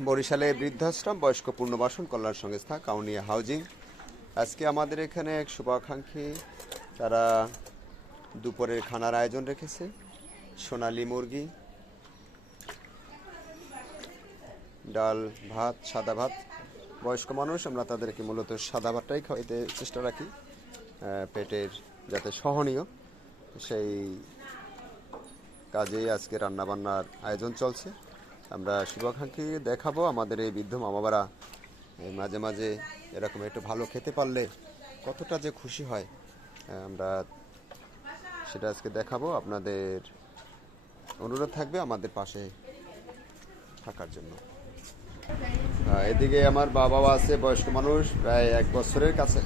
বরিশালে বৃদ্ধাশ্রম বয়স্ক পুনর্বাসন কল্যাণ সংস্থা কাউনিয়া হাউজিং। আজকে আমাদের এখানে এক শুভাকাঙ্ক্ষী তারা দুপুরের খানার আয়োজন রেখেছে। সোনালী মুরগি, ডাল, ভাত, সাদা ভাত। বয়স্ক মানুষ, আমরা তাদেরকে মূলত সাদা ভাতটাই খাওয়াইতে চেষ্টা রাখি, পেটের যাতে সহনীয় সেই কাজেই আজকে রান্নাবান্নার আয়োজন চলছে। আমরা শুভাকাঙ্ক্ষী দেখাবো আমাদের এই বৃদ্ধ মামাবারা মাঝে মাঝে এরকম একটু ভালো খেতে পারলে কতটা যে খুশি হয়, আমরা সেটা আজকে দেখাবো। আপনাদের অনুরোধ থাকবে আমাদের পাশে থাকার জন্য। এদিকে আমার বাবাও আছে, বয়স্ক মানুষ, প্রায় 1 বছরের কাছে,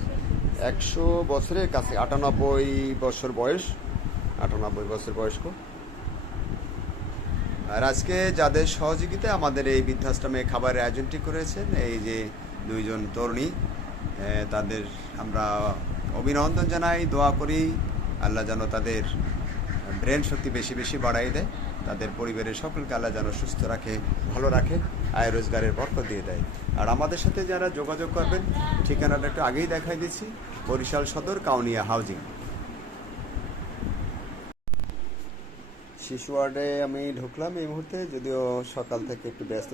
100 বছরের কাছে, 98 বছর বয়স, 98 বছর বয়স্ক। আর আজকে যাদের সহযোগিতায় আমাদের এই বৃদ্ধাশ্রমে খাবারের আয়োজনটি করেছেন, এই যে 2 জন তরুণী, তাদের আমরা অভিনন্দন জানাই, দোয়া করি আল্লাহ যেন তাদের ব্রেন শক্তি বেশি বেশি বাড়াই দেয়, তাদের পরিবারের সকলকে আল্লাহ যেন সুস্থ রাখে, ভালো রাখে, আয় রোজগারের বরকত দিয়ে দেয়। আর আমাদের সাথে যারা যোগাযোগ করবেন, ঠিকানাটা একটু আগেই দেখাই দিচ্ছি, বরিশাল সদর কাউনিয়া হাউজিং। শিশু ওয়ার্ডে আমি ঢুকলাম এই মুহূর্তে, যদিও সকাল থেকে একটু ব্যস্ত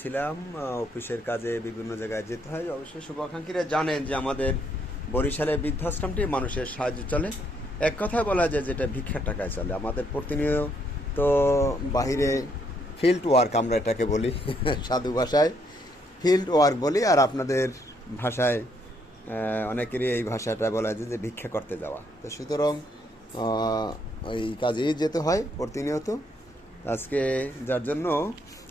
ছিলাম, অফিসের কাজে বিভিন্ন জায়গায় যেতে হয়। অবশ্যই শুভাকাঙ্ক্ষীরা জানেন যে আমাদের বরিশালে বৃদ্ধাশ্রমটি মানুষের সাহায্য চলে, এক কথায় বলা যায় যেটা ভিক্ষার টাকায় চলে। আমাদের প্রতিনিয়ত তো বাহিরে ফিল্ড ওয়ার্ক আমরা এটাকে বলি, সাধু ভাষায় ফিল্ড ওয়ার্ক বলি, আর আপনাদের ভাষায় অনেকেরই এই ভাষাটা বলা যায় যে ভিক্ষা করতে যাওয়া। তো সুতরাং ওই কাজেই যেতে হয় প্রতিনিয়ত। আজকে যার জন্য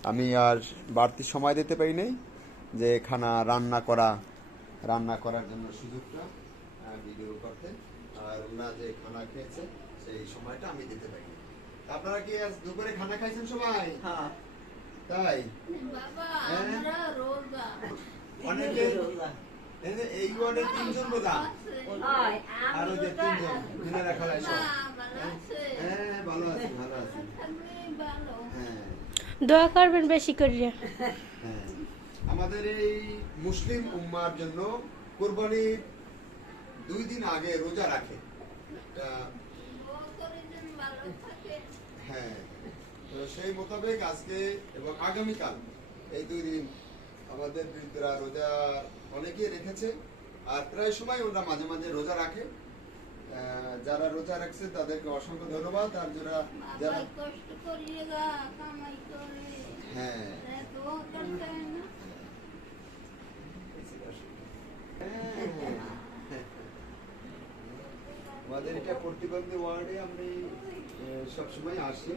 আমি আর বাড়তি সময় দিতে পারি নাই যে খানা রান্না করার জন্য সুযোগটা ভিডিও করতে, আর ওনা যে খানা খেয়েছে সেই সময়টা আমি দিতে পারি। আপনারা কি আজ দুপুরে খানা খাইছেন সবাই? হ্যাঁ, তাই অনেকে এই ওয়ার্ডে 3 জন রোজা, আর ওই যে 3 জন দিনের খালায় সব। হ্যাঁ, ভালো আছি। হ্যাঁ, দোয়া করবেন বেশি করে। হ্যাঁ, আমাদের এই মুসলিম উম্মার জন্য কুরবানির 2 দিন আগে রোজা রাখে। হ্যাঁ, তো সেই মোতাবেক আজকে এবং আগামীকাল এই 2 দিন আমাদের বৃদ্ধরা রোজা অনেকেই রেখেছে, আর প্রায় সময় ওরা মাঝে মাঝে রোজা রাখে। যারা রোজা রাখছে তাদেরকে অসংখ্য ধন্যবাদ। আর যারা হ্যাঁ, আমাদের এটা প্রতিবন্ধী ওয়ার্ডে আমি সবসময় আসি,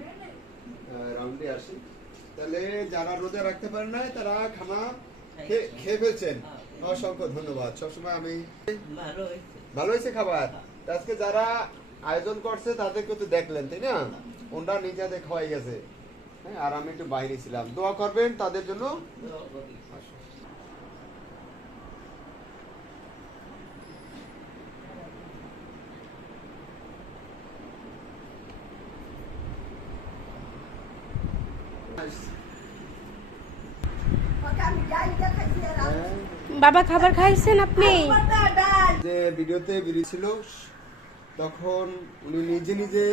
রাউন্ডে আসি। তাহলে যারা রোজা রাখতে পারে না তারা খানা খেয়ে ফেলছেন, অসংখ্য ধন্যবাদ। সবসময় আমি ভালো হয়েছে খাবার। আজকে যারা আয়োজন করছে তাদেরকে তো দেখলেন, তাই না? ওনারা নিজেদের খাওয়াই গেছে। হ্যাঁ, আর আমি একটু বাইরে ছিলাম। দোয়া করবেন তাদের জন্য। বাবা খাবার খাইছেন আপনি? যে ভিডিওতে বেরিয়েছিল তখন উনি নিজে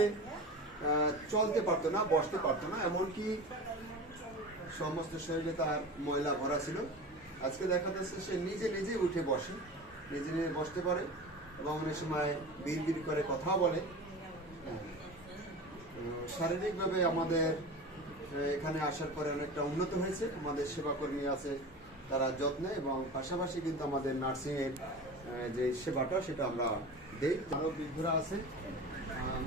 চলতে পারতো না, বসতে পারতো না, এমনকি সমস্ত শরীরে তার ময়লা ভরা ছিল। আজকে দেখা যাচ্ছে সে নিজে উঠে বসে, নিজে বসতে পারে, এবং অনেক সময় বিড় করে কথা বলে। শারীরিকভাবে আমাদের এখানে আসার পরে অনেকটা উন্নত হয়েছে। আমাদের সেবাকর্মী আছে, তারা যত্নে, এবং পাশাপাশি কিন্তু আমাদের নার্সিংয়ের যে সেবাটা সেটা আমরা দিই। আরও বৃদ্ধরা আছে।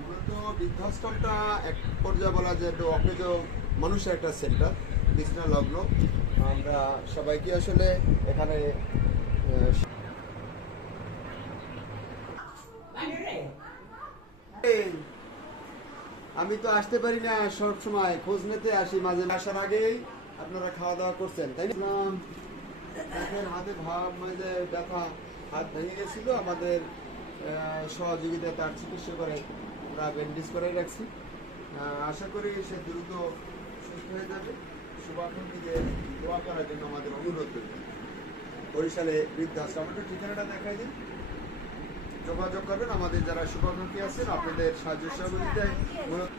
মূলত বৃদ্ধাশ্রমটা এক পর্যায়ে বলা যায় একটু অকেজ মানুষের একটা সেন্টার, বিছনা লগ্ন। আমরা সবাইকে আসলে এখানে আমি তো আসতে পারি না সব সময়, খোঁজ নিতে আসি মাঝে। আসার আগেই আপনারা খাওয়া দাওয়া করছেন, তাই না? হাতে ভাব মাঝে ব্যথা, হাত ভেঙে গেছিল, আমাদের সহযোগিতায় তার চিকিৎসা করে আমরা ব্যান্ডেজ করে রাখছি। আশা করি সে দ্রুত সুস্থ হয়ে যাবে। শুভাকাঙ্ক্ষীদের দোয়া করার জন্য আমাদের অনুরোধ রইল। বরিশালে বৃদ্ধাশ্রম, একটু ঠিকানাটা দেখাই দিন। যোগাযোগ করবেন, আমাদের যারা শুভাকাঙ্ক্ষী আছেন আপনাদের সাহায্য সহযোগিতায় মূলত